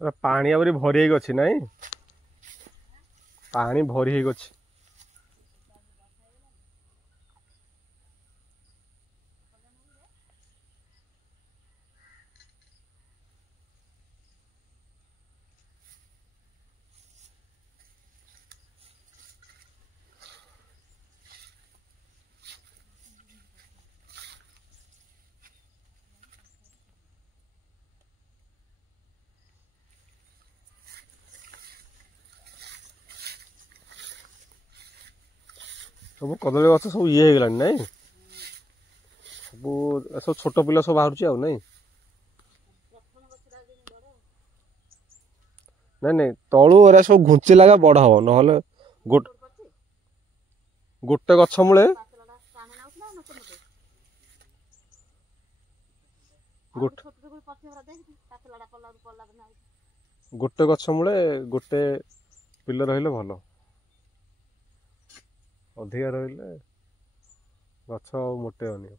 पानी आबरी भरी होगी नाई पानी भरी होगी सब कदली गछ सब ये हो गलानी नाई सब सब छोट पिला सब बाहर आ नाई नहीं नहीं तलू एरा सब घुंची लगा बड़ हम ना गोटे गछ मूले गोटे गछ मूले गोटे पिला रहिले भल अधिका रहिले गछ मोटे अनियो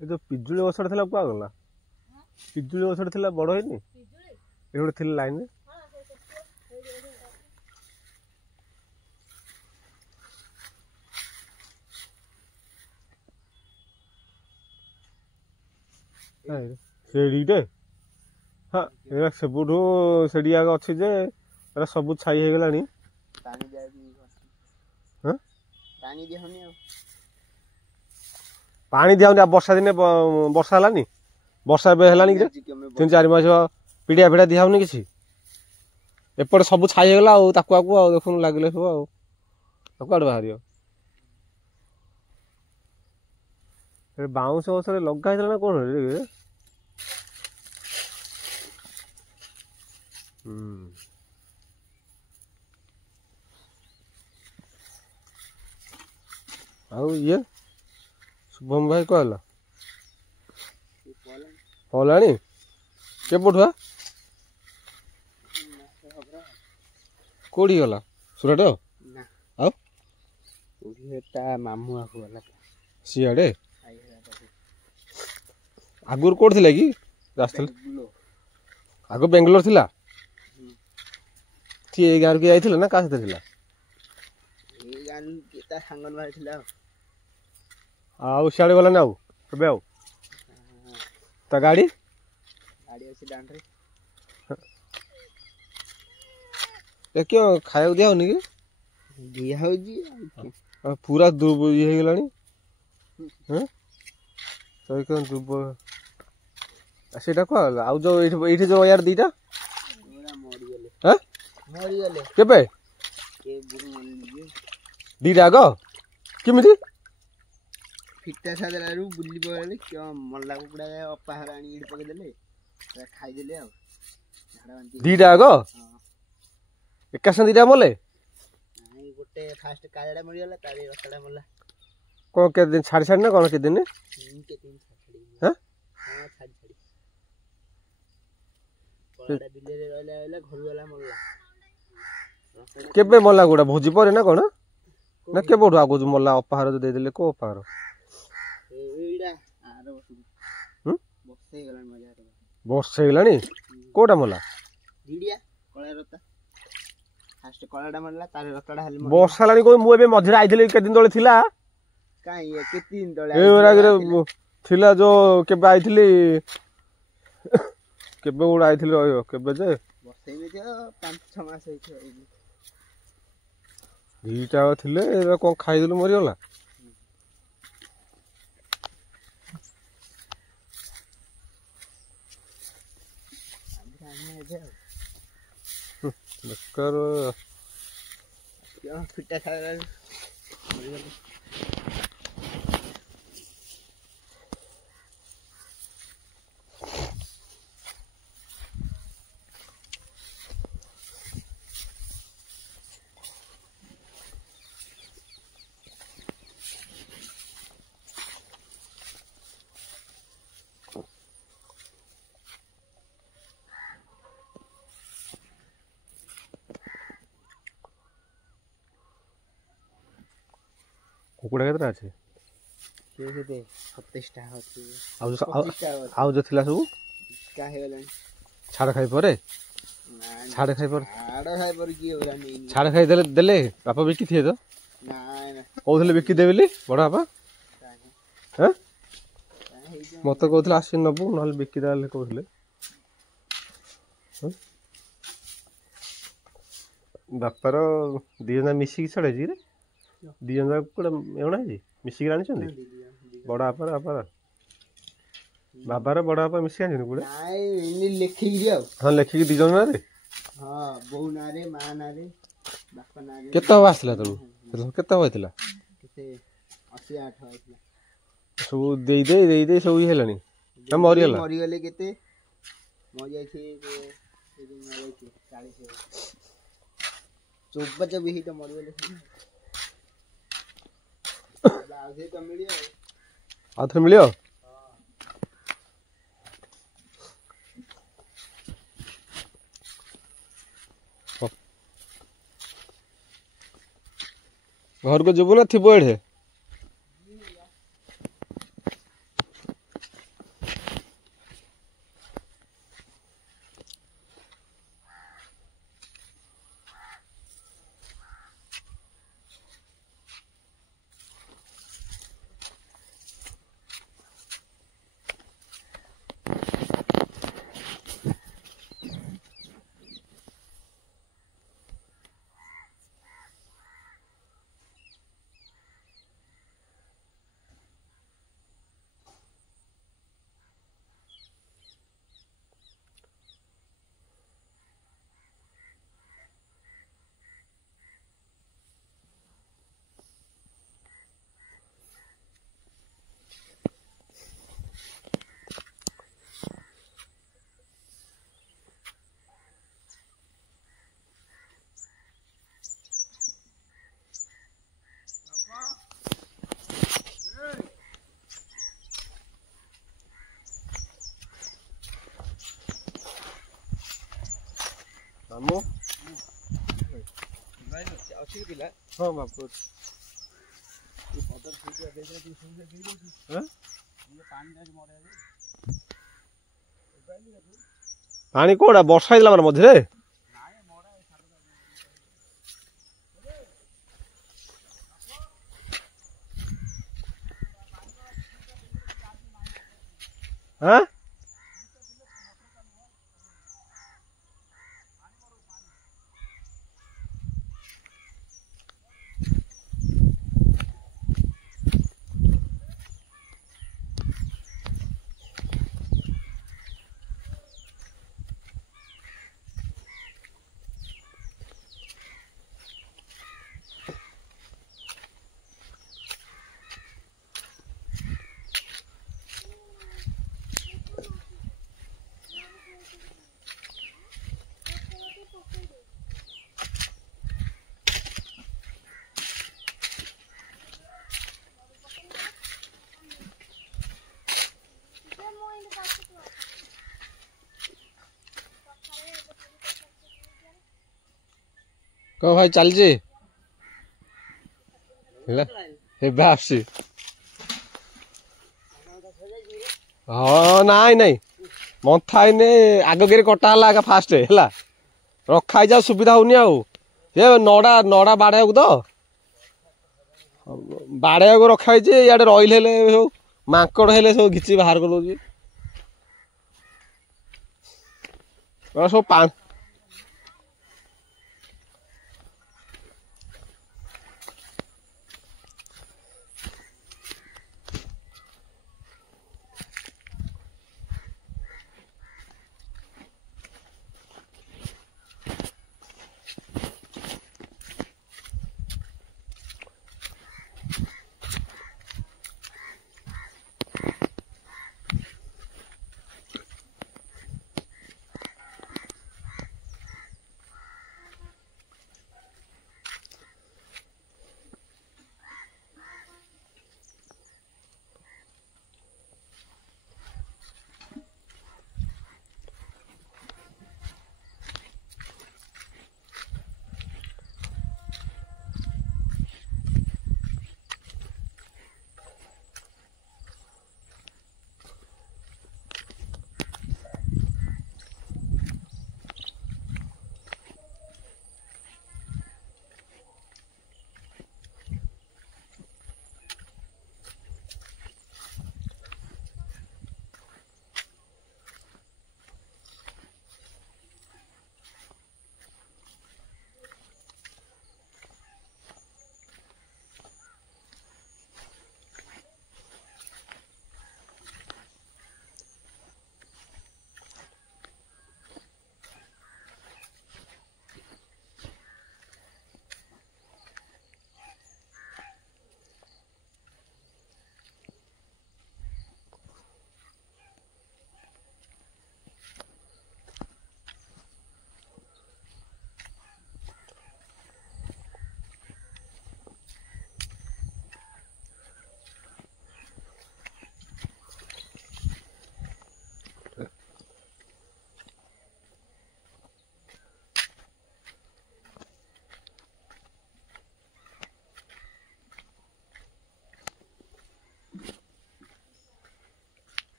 ये जो पिजुली गछ था कुआ गला पिजुली गछ था बड़ है ये गोटे थी लाइन रे हाँ सेबुठू सेड़ी आगे अच्छी जे सब छाई हो गलानी पानी दिया वर्षा दिन वर्षा है वर्षा है 3-4 मास पिड़िया फिड़ा दिया होनी किसी एपटे सब छाई होगला आकू देखुन लगे सब आड़ बाहर बाउंश गस लगा ना कौन ये शुभम भाई कहला पलानी के पठुआ कोड़ी गला सुरट मामू सियाड़े आगुर कोड थिला कि रास्ता आगो बेंगलोर थिला थी ए गार के आइथिला ना का थिला ए गान के ता संगन भाई थिला आउ सियाड़े वाला ना आउ तबे आउ ता गाड़ी अछि डांड रे ए क्यों खाया दिया होनी कि दिया हो जी पूरा दुब ये हो गलानी हैं तो क्यों दुब सेटा को आउ जो एठी जो यार दीटा ओरा मरि गेले हैं मरि गेले केबे के बुरु मन लिए दीटा गो किमिति फिटा सादलारू बुल्ली पड़े क्यों मल्ला कुकुड़ा अपा हरानी इड पके देले खाई देले आ झाड़ा बांती दीटा गो एका संग दीटा मोले नहीं गोटे फास्ट काजड़ा मरि गेला तारे रसड़ा मल्ला को के दिन छाड़ छाड़ ना कोन के दिन के दिन छाड़ी हैं हां छाड़ी छाड़ी पड़ाडा बिले रे रहला घर वाला मल्ला केबे मल्ला गुडा भोजी परे ना कोन ना के बोडू आगो जो मल्ला अपहार जो दे देले को अपहार एइडा आरो बसे गलान मजा बस हे गलानी कोटा मल्ला दीडिया कळा रता फास्ट कळाडा मल्ला तारे रतडा हल बस हलानी कोई मु एबे मझरे आइथिले के दिन तळे थिला काई के दिन तळे ए ओरा थिला जो केबे आइथिली केबे उडा आइथिली रहियो केबे जे बसे ने 5-6 मास होइछ दीटा थिले एरा कोन खाइ देलु मरि गला बेकार क्या फिटा सारा मरि गेले କୁକୁଡ଼ା କେତେଟା ଅଛି? ସେ କେତେ 27ଟା ଅଛି। ଆଉ 25ଟା ଆଉ ଯୋଉ ଥିଲା ସବୁ କା ହେଇଗଲାଣି। ଛାଡ଼ ଖାଇ ପରେ ନାଇଁ ଛାଡ଼ ଖାଇ ପରେ କିଏ ଓରା ନେଇନି। ଛାଡ଼ ଖାଇ ଦେଲେ ବାପା ବିକିଥିବେ ତ? ନାଇଁ ନା କହୁଥିଲେ ବିକିଦେବେ ବୋଲି ବଡ଼ ବାପା। ହଁ ହେଇଯିବ। ମତେ କହୁଥିଲେ ଆସିକି ନବୁ ନହେଲେ ବିକିଦେବା ବୋଲି କହୁଥିଲେ। ବାପାର 2 ଜଣ ମିଶିକି ଛଡ଼େଇଛି ରେ 2 ଜଣ ଯାକ କୁକୁଡ଼ା ଏଗୁଣା ହେଇଛି ମିଶିକି ଆଣିଛନ୍ତି। ବଡ଼ ବାପାର ବାବାର ବଡ଼ ବାପା ମିଶିକି ଆଣିଛନ୍ତି କୁକୁଡ଼ା। ନାଇଁ ଏମିତି ଲେଖିକି ଆଉ। ହଁ ଲେଖିକି 2 ଜଣ ନାଁରେ। ହଁ ବୋଉ ନାଁରେ ମା ନାଁରେ ବାପା ନାଁରେ। କେତେ ହବ ଆସିଥିଲା ତଳୁ କେତେ ହବ ହେଇଥିଲା? କେତେ 88 ହେଇଥିଲା। ସବୁ ଦେଇ ସବୁ ଇଏ ହେଲାଣି ନା ମରିଗଲା? ମରିଗଲେ କେତେ ମରିଯାଇଛି 40 ଚୋପା ଚୋପି ହେଇ ତ ମରିଗଲେ। ଆଉ ତ ମିଳିବ ଆଉ ଥରେ ମିଳିବ? ଘରକୁ ଯିବୁ ନା ଥିବୁ ଏଠି? ମାମୁଁ ଅଛି ପିଲା। ହଁ ବାପୁ ପାଣି କୋଉଟା ବର୍ଷା ହେଇଥିଲା ମାନେ ମଝିରେ? ହଁ କହ ଭାଇ ଚାଲିଛି ହେଲା ଏବେ ଆସୁଛି। ହଁ ନାଇଁ ମନ୍ଥା ହେଇନି ଆଗରେ କଟା ହେଲା ଆଗ ଫାଷ୍ଟ ହେଲା ରଖା ହେଇଛି ଆଉ ସୁବିଧା ହଉନି ଆଉ ଏ ନଡ଼ା ବାଡ଼େଇବାକୁ ତ ବାଡ଼େଇବାକୁ ରଖା ହେଇଛି ଇଆଡ଼େ ରହିଲେ ହେଲେ ସବୁ ମାଙ୍କଡ଼ ହେଲେ ସବୁ ଘିଚି ବାହାର କରିଦଉଛି ସବୁ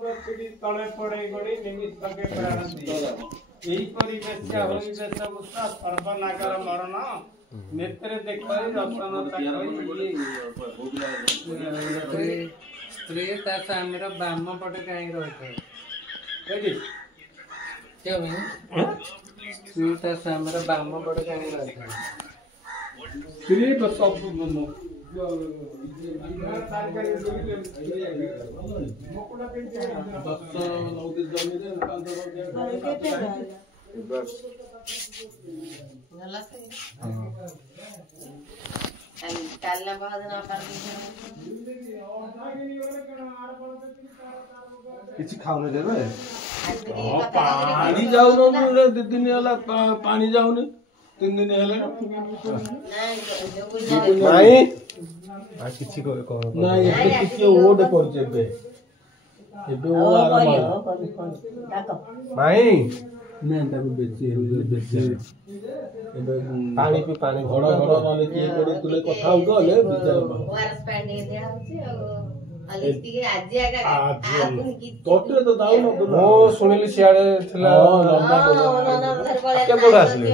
ଚିଡ଼ି ତଳେ ପଡ଼େ ଗୋଡ଼ି ନିମିଷ ପକେ ପ୍ରାଣନ୍ତି ଏହିପରି ବେଶ୍ୟା ହୋଇ ବେଶଭୂଷା ସର୍ବନାଗର ମରଣ ନେତ୍ରେ ଦେଖଇ ରତନ ସ୍ତ୍ରୀ ତା ସ୍ୱାମୀର ବାମ ପଟେ କାହିଁକି ରହିଥାଏ ସ୍ତ୍ରୀ ତା ସ୍ୱାମୀର ବାମ ପଟେ କାହିଁକି ରହିଥାଏ ସ୍ତ୍ରୀ ସବୁ କିଛି ଖାଉନି ଦେବେ ପାଣି ଯାଉନି 2 ଦିନ ହେଲା ପାଣି ଯାଉନି 3 ଦିନ ହେଲା ନାଇଁ କିଛି ନାଇଁ ଏବେ ଟିକେ ଓଟେ କରୁଛି ଏବେ ଏବେ ଓ ଆରମ୍ଭ ନାଇଁ ନାଇଁ ତାକୁ ବେଶୀ ଏବେ ପାଣି ପି ପାଣି ଘଡ଼ ଘଡ଼ ନହେଲେ କିଏ କରି ତୁଲେ କଥା ହଉ ଗଲେ ତୋଟେ ତ ଯାଉନ ମୁଁ ଶୁଣିଲି ସିଆଡେ ଥିଲା କେବେଠୁ ଆସିଲେ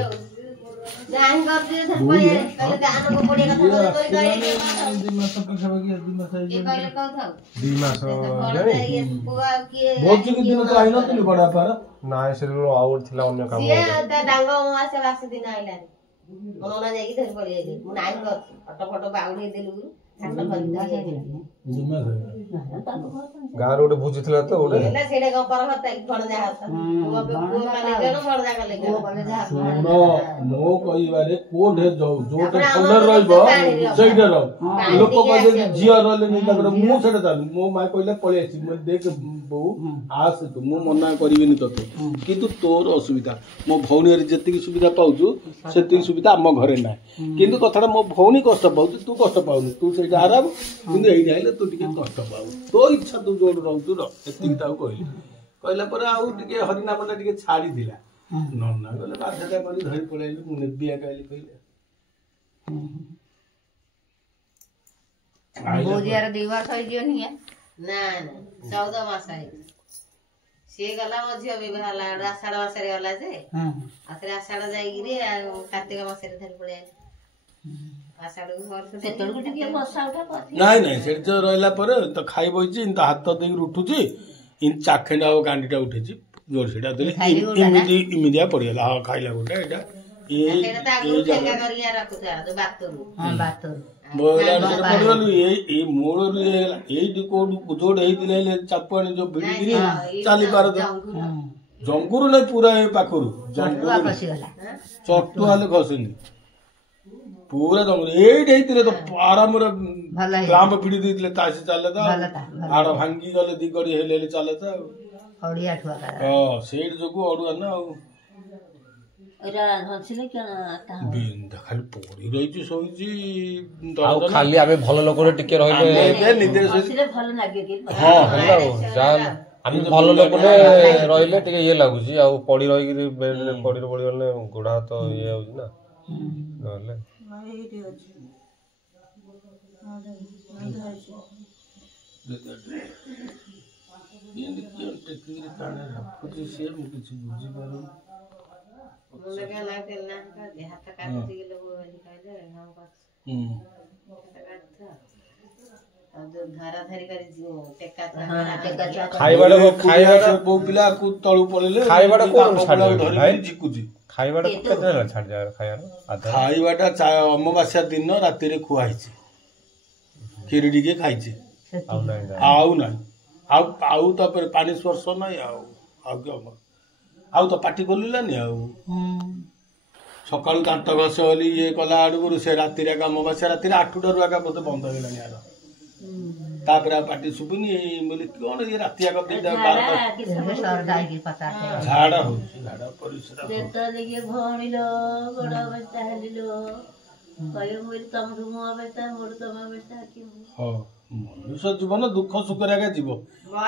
ଦି ମାସ ନାଇଁ ସେ ଆଉ ଗୋଟେ ଥିଲା ଅନ୍ୟ କାମ ଗାଁରେ ଗୋଟେ ଭୋଜି ଥିଲା ତ ଗୋଟେ ଶୁଣ ମୋ କହିବାରେ କୋଉଠି ଯୋଉଟା ଭଲରେ ରହିବ ସେଇଟା ରହ ଲୋକ କହିଲେ ଝିଅ ରହିଲେ ତାଙ୍କର ମୁଁ ସେଇଟା ଜାଣିନି ମୋ ମା କହିଲେ ପଳେଇ ଆସିବି ମୁଁ ଦେଖ ବୋଉ ଆସେ ତୁ ମୁଁ ମନା କରିବିନି ତତେ କିନ୍ତୁ ତୋର ଅସୁବିଧା ମୋ ଭଉଣୀରେ ଯେତିକି ସୁବିଧା ପାଉଛୁ ସେତିକି ସୁବିଧା ଆମ ଘରେ ନାହିଁ କିନ୍ତୁ କଥାଟା ମୋ ଭଉଣୀ କଷ୍ଟ ପାଉଛି ତୁ କଷ୍ଟ ପାଉନି ତୁ ସେଇଟା ଆରାମ କିନ୍ତୁ ଏଇଠି ଆଇଲେ ତୁ ଟିକେ କଷ୍ଟ ପାଉ ତୋ ଇଚ୍ଛା ତୁ ଯୋଉଠି ରହୁଛୁ ରହ ଏତିକି ତାକୁ କହିଲି କହିଲା ପରେ ଆଉ ଟିକେ ହରିନାମଟା ଟିକେ ଛାଡ଼ିଥିଲା ନନା କହିଲେ ବାଧ୍ୟତା କରି ଧରି ପଳେଇଲି ମୁଁ ନେବି କହିଲି କହିଲେ 2 ବର୍ଷ ହେଇଯିବନି ନା 14 ମାସ ହେଇଛି ସିଏ ଗଲା ମୋ ଝିଅ ବିବାହ ହେଲା ଆଷାଢ ମାସରେ ଗଲା ଯେ ଆଷାଢ ଯାଇକିରି ଆଉ କାର୍ତ୍ତିକ ମାସରେ ଧରି ପଳେଇ ନାଇଁ ନାଇଁ ସେଠି ତ ରହିଲା ପରେ ତ ଖାଇ ବଇଛି ତ ହାତ ଦେଇକି ଉଠୁଛି ଚାଖେଣ୍ଡ ଆଉ ଗାଣ୍ଡିଟା ଉଠେଛି ଜୋର ସେଟା ଇମିଦିଆ ପଡିଗଲା ହଁ ଖାଇଲା ଗୋଟେ ଏଇଟା ପଡିଗଲୁ ଏଇ ମୂଳରୁ ହେଇଗଲା ଏଇଠି କୋଉଠୁ ଯୋଉଠି ହେଇଥିଲେ ଚାପୁ ଆଣି ଯୋଉ ଭିଡ଼ିକିରି ଚାଲି ପାର ଜଙ୍ଗୁରୁ ନାଇଁ ପୁରା ଏ ପାଖରୁ ଚଟୁ ହେଲେ ଖସିନି ପୁରା ଜଙ୍ଗଲ ଏଇଠି ହେଇଥିଲେ ତ ଆରାମରେ କ୍ଲାମ୍ପ ଭିଡ଼ି ଦେଇଥିଲେ ତାସି ଚାଲେ ତ ହାଡ଼ ଭାଙ୍ଗି ଗଲେ 2 ଗଡ଼ି ହେଲେ ଚାଲେ ତ ହଁ ସେଇଠି ଯୋଗୁ ଅଡୁଆ ନା ଆଉ ବିନ୍ଧା ଖାଲି ପଡି ରହିଛି ଶୋଇଛି ଆଉ ଖାଲି ଆମେ ଭଲ ଲୋକରେ ଟିକେ ରହିଲେ ହଁ ଆମେ ଭଲ ଲୋକରେ ରହିଲେ ଟିକେ ଇଏ ଲାଗୁଛି ଆଉ ପଡି ରହିକିରି ପଡିଗଲେ ଗୋଡ ହାତ ଇଏ ହଉଛି ନା ନହେଲେ ସିଏ ମୁଁ କିଛି ବୁଝିପାରୁନି ବୋଉ ପିଲା ତଳୁ ପଳେଇଲେ ଖାଇବାଟା ଅମାବାସ୍ୟା ଦିନ ରାତିରେ ଖୁଆ ହେଇଛି କ୍ଷୀରି ଟିକେ ଖାଇଛି ଆଉ ନାହିଁ ଆଉ ତାପରେ ପାଣି ସ୍ପର୍ଶ ନାହିଁ ଆଉ ଆଉ ତ ପାଟି ଖୋଲିଲାନି ଆଉ ସକାଳୁ ଦାନ୍ତ ଘଷ ବୋଲି ଇଏ କଲା ଆଡକୁ ସେ ରାତିରେ ଅମାବାସ୍ୟା ରାତିରେ 8ଟାରୁ ଆଗ ବୋଧେ ବନ୍ଦ ହେଇଗଲାଣି ଆର ତାପରେ ଆଉ ପାଟି ଶୁଭୁନି ବୋଲି କଣ ଇଏ ରାତି ଆଗ ଝାଡା ହଉଛି ଝାଡା ପରିସ୍ରା ମନୁଷ୍ୟ ଜୀବନ ଦୁଃଖ ସୁଖରେ ଆଗେ ଯିବ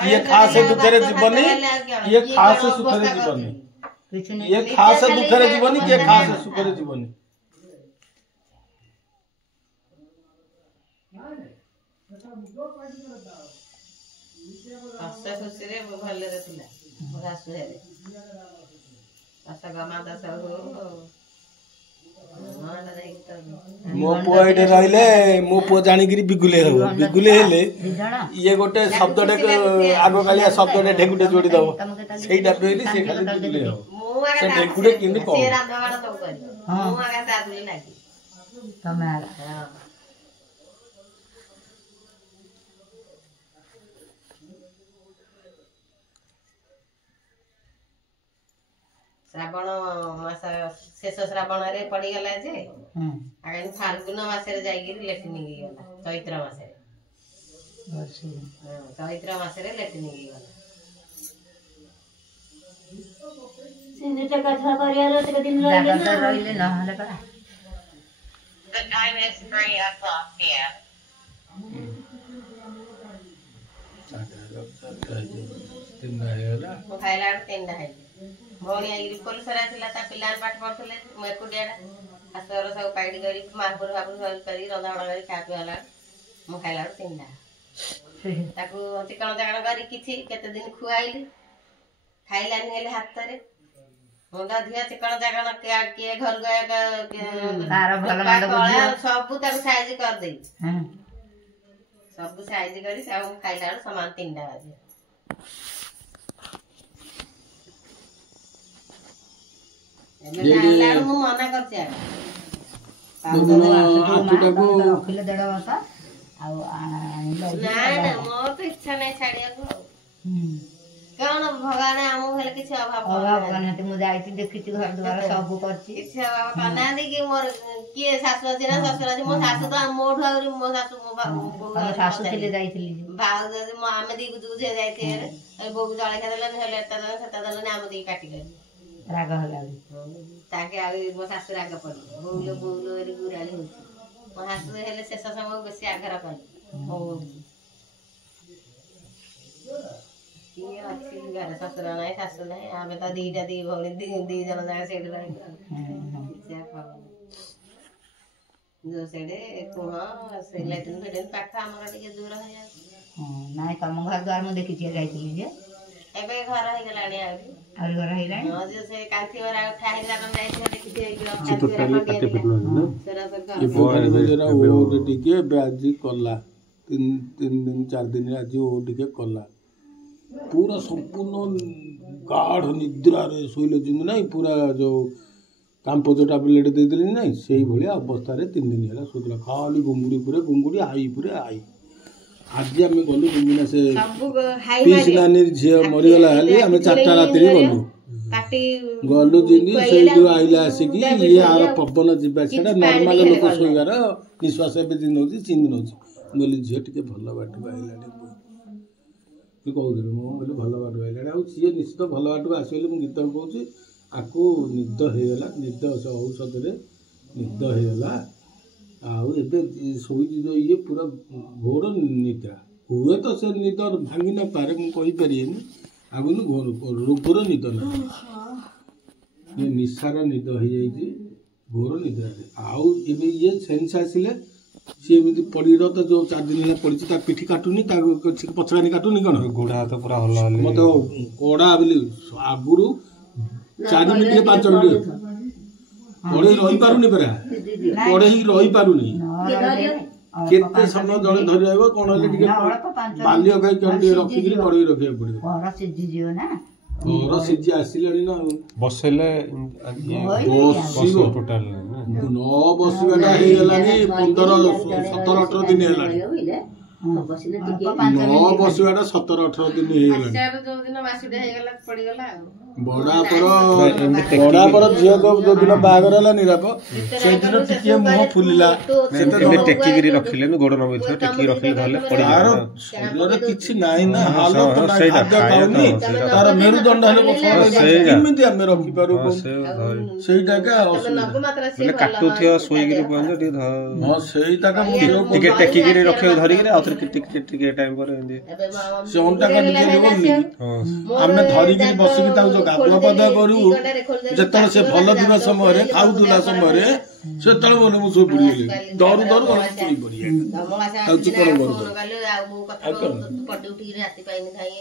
କିଏ ଖାସ ଦୁଃଖରେ ଯିବନି କିଏ ଖାସ ସୁଖରେ ଯିବନି କିଏ ଖାସ ଦୁଃଖରେ ଯିବନି କିଏ ଖାସ ସୁଖରେ ଯିବନି ହସ ଖୁସିରେ ଭଲରେ ଥିଲା ମୋ ଶାଶୁ ହେଲେ ଚାଷ ଗମା ଚାଷ ହଉ ମୋ ପୁଅ ଏଇଠି ରହିଲେ ମୋ ପୁଅ ଜାଣିକିରି ବିଗୁଲେ ହବ ବିଗୁଲେ ହେଲେ ଇଏ ଗୋଟେ ଶବ୍ଦଟେ ଆଗକାଳିଆ ଶବ୍ଦଟେ ଢେକୁଟେ ଯୋଡ଼ି ଦବ ସେଇଟା କହିଲି ସେ ଖାଲି ବିଗୁଲେ ହବ ସେ ଢେକୁଟେ କେମିତି କହ ଶ୍ରାବଣ ମାସ ଶେଷ ଶ୍ରାବଣରେ ପଡିଗଲା ଯେ ଫାଲ୍ଗୁନ ମାସରେ ଯାଇକିରି ଲେଟ୍ରିନ୍ ହେଇଗଲା ଚୈତ୍ର ମାସରେ ଚୈତ୍ର ମାସରେ ଲେଟ୍ରିନ୍ ହେଇଗଲା ରହିଲେ ନହେଲେ ପରା ମୁଁ ଖାଇଲା ବେଳକୁ 3ଟା ହେଇଛି ଭଉଣୀ ଆଇକିରି ପୋଲିସରେ ଆସିଲା ତା ପିଲାମାନେ ପାଠ ପଢୁଥିଲେ ମୁଁ ଏକୁଟିଆଟା ଶାଶୁଘର ସବୁ ପାଇଟି କରି ମାପୁର ଫାପୁର କରି ରନ୍ଧାବଢ଼ା କରି ଖା ପିଆ ହେଲା ମୁଁ ଖାଇଲା ବେଳକୁ 3ଟା ତାକୁ ଚିକଣ ଚାକଣ କରି କିଛି କେତେ ଦିନ ଖୁଆଇଲି ଖାଇଲାନି ହେଲେ ହାତରେ ମୁଣ୍ଡ ଧିଅ ଚିକଣ ଚାକଣ କିଏ ଘରକୁ ସବୁ ତାକୁ ସାଇଜ କରିଦେଇଛି ସବୁ ସାଇଜ କରି ସବୁ ଖାଇଲା ବେଳକୁ ସମାନ 3ଟା ବାଜେ ମୁଁ ମନା କରିଛି ମୋର ତ ଇଚ୍ଛା ନାହିଁ ଛାଡିବାକୁ କଣ ଭଗବାନ ଆମକୁ ହେଲେ କିଛି ଅଭାବ ମୁଁ ଯାଇଛି ଦେଖିଛି ଘର ଦ୍ୱାର ସବୁ କରିଛି କିଛି ଅଭାବ କରିନାହାନ୍ତି କି ମୋର କିଏ ଶାଶୁ ଅଛି ନା ଶ୍ୱଶୁର ଅଛି ମୋ ଶାଶୁ ତ ମୋଠୁ ଆହୁରି ମୋ ଶାଶୁ ଥିଲେ ଯାଇଥିଲି ଭାଉଜ ଆମେ ଦି ବୁଝୁ ଯାଇଥିବେ ବୋଉକୁ ଜଳଖିଆ ଦେଲେନି ହେଲେ ଏଟା ଦେଲେ ସେଟା ଦେଲେନି ଆମେ ଦି କାଟିକରି ରାଗ ହେଲା ତାକେ ଆଉ ମୋ ଶାଶୁ ରାଗ ପଡିବ ବୋଉଲୋ ବୋଉଲୋ ବୋଲି ଗୁରାଳି ହଉଛି ମୋ ଶାଶୁ ହେଲେ ଶେଷ ସମୟ ବେଶୀ ଆଗ୍ରହ କଲି କିଏ ଅଛି ଘରେ ଶ୍ୱଶୁର ନାହିଁ ଶାଶୁ ନାହିଁ ଆମେ ତ ଦି ଭଉଣୀ ଦି ଜଣ ଯାକ ସେଇଠି ରହିବୁ ଯୋଉ ସେଇଠି କୁହ ସେ ଲାଟ୍ରିନ୍ ଫେଟ୍ରିନ୍ ପାଖ ଆମର ଟିକେ ଦୂର ହେଇଯାଉଛି ନାଇଁ ତମ ଘର ଦ୍ୱାର ମୁଁ ଦେଖିଛି ଯାଇଥିଲି ଯେ ଏବେ ଘର ହେଇଗଲାଣି ଆହୁରି ଘର ହେଇଗଲାଣି ସେ କାନ୍ଥି ଘର ଆଉ ଠାଇ ଘର ଯାଇଥିବ ଟିକେ ଏବେ ଆଜି କଲା 3 ଦିନ 4 ଦିନ ଆଜି ଓ ଟିକେ କଲା पूरा संपूर्ण गाढ़ निद्रारे शोले ना पूरा जो कांपोज टाबलेट देदेली ना से भाया अवस्था 3 दिन है शोला खाली गुंगुड़ी पूरे गुंगुड़ी आई पूरे आई आज आम गलु गुंगुना से पीस नानी झी मरीगला आम 4टा राति गलु गलु जिन से आइला आसिक ये आर पवन जावा नॉर्मल लोक शोइबार निश्वास एवं नौ चिंदी नौ बोली झील टे भल बाट आइला कहूँ मुझे भल बाट आइला सी निश्चित भल बाट आसो मुझे गीत कहूँ आपको निद होगा निद औषध निद होगा आबे शोची जो ये पूरा घोर निद्रा हुए तो से निद भांगी न पारे मुझे आगुन रोगर निद ना ये निशार निद हो जाए घोर निद्रा आउ ये सेन्स आसिले सी एमती पड़ी तो जो 4 दिन है पड़ी पिठी काटुनी पछड़ानी काटुनी कौन गोड़ हाथ पूरा हल मत कड़ा बोली आगुरी 4 मिनट 5 मिनट पड़े रही पारुनी परा पड़े रही पारुनी केते समय जड़े धरी रहिबो कोन होले टिके बाल्य खाई कोन टिके रखि पड़े रखिया पड़िबो घर सिद्धि जियो ना घर सिद्धि आसिलानी ना बसेले बसिबो टोटल न बसिबाटा हे गेलानी 15 17 18 दिन हेलानी न बसिबाटा 17 18 दिन हे गेलानी जो दिन मासुडे हे गेला पड़ी गेला बड़ा पर झील जो दिन बाहर है निराप से दिन टिके मुह फुलिला टेकिरी रखिले गोड़ नबे टेकी रखिले धरले पड़ी यार शरीर किछि नाही ना हालत ना खाद्य खाउनी तार मेरुदंड हेले केमिति हम रखि पारु सेइटा का असुविधा काटुथियो सोइगिरी पहले टिके हां सेइटा का टिके टेकिरी रखियो धरि के आउथर टिके टाइम पर एंदी से ओंटा का निजे बोलनी हमने धरि के बसी के ताउ ଗାଧୁଆ ପାଧୁଆ କରୁ ଯେତେବେଳେ ସେ ଭଲ ଥିବା ସମୟରେ ଖାଉଥିଲା ସମୟରେ ସେତେବେଳେ ମନେ ମୁଁ ଶୋଇ ପଡିଗଲି ଡରୁ ଡରୁ ଶୋଇ ପଡି ରାତି ପାଇନି ଖାଇ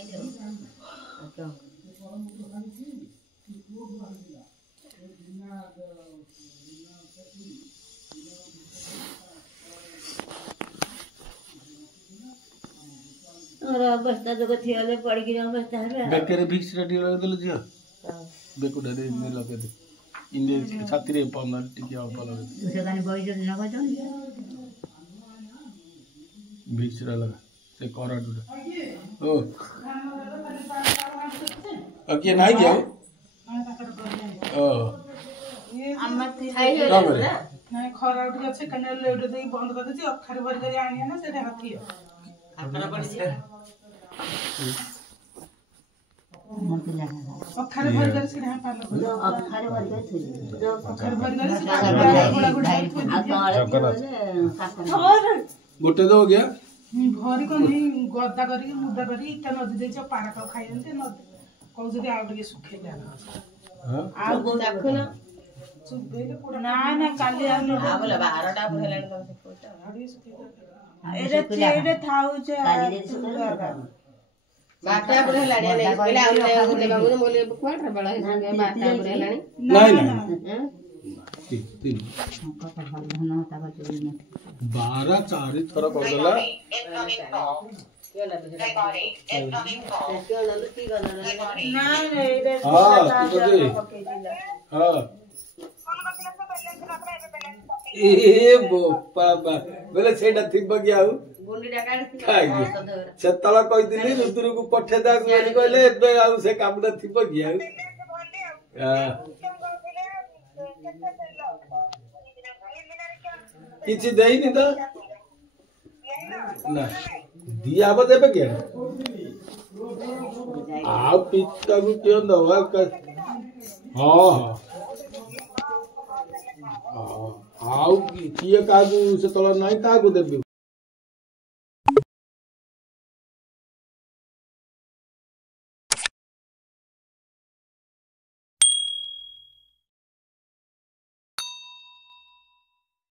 ଅବସ୍ଥା ଯୋଗ ଥିଗଲେ ପଡିକିରି ଅବସ୍ଥା ହେବେ ବେକରେ ଭିକ୍ସ ଟା ଟିକେ ଲଗେଇଦେଲେ ଝିଅ ବେକୁଟାରେ ଲଗେଇଦେ ଇଣ୍ଡିଆ ଛାତିରେ ଟିକେ ଅଳ୍ପ ଲଗେଇ ଭିକ୍ସ ଟା ଲଗା ସେ କରାଟୁଟା ଓ କିଏ ନାହିଁ କି ଆଉ ଖରା ଉଠିକି ଅଛି ଲେଟ୍ ଦେଇକି ବନ୍ଦ କରିଦେଇଛି ଅଖାରେ ଭରି କରି ଆଣିବା ନା ସେଇଟା ହାତୀ ଅଖାରେ ଭରି କରି ସେଇଟା ଗୋଟେ ଦବ କିଆ ଭରି କରି ଗଦା କରିକି ମୁଦା କରିକି ଇଟା ନଦୀ ଦେଇଛି ପାରା ତାକୁ ଖାଇଯାନ୍ତି କହୁଛନ୍ତି ଆଉ ଟିକେ ଶୁଖେଇ ଦିଆ ଆଉ ନା କାଲି बारह चारि थर करदेला बोले सेटा थिब कि आउ सेतला कहिदिली रुद्र को पठे दा बोली कहले एबे आउ से कामटा थिब कि आउ किछि देइनी त ना दिया अब देबे के आउ पिता को क्यों दवा हां हां आउ किए कागु से तला नाही कागु देबे।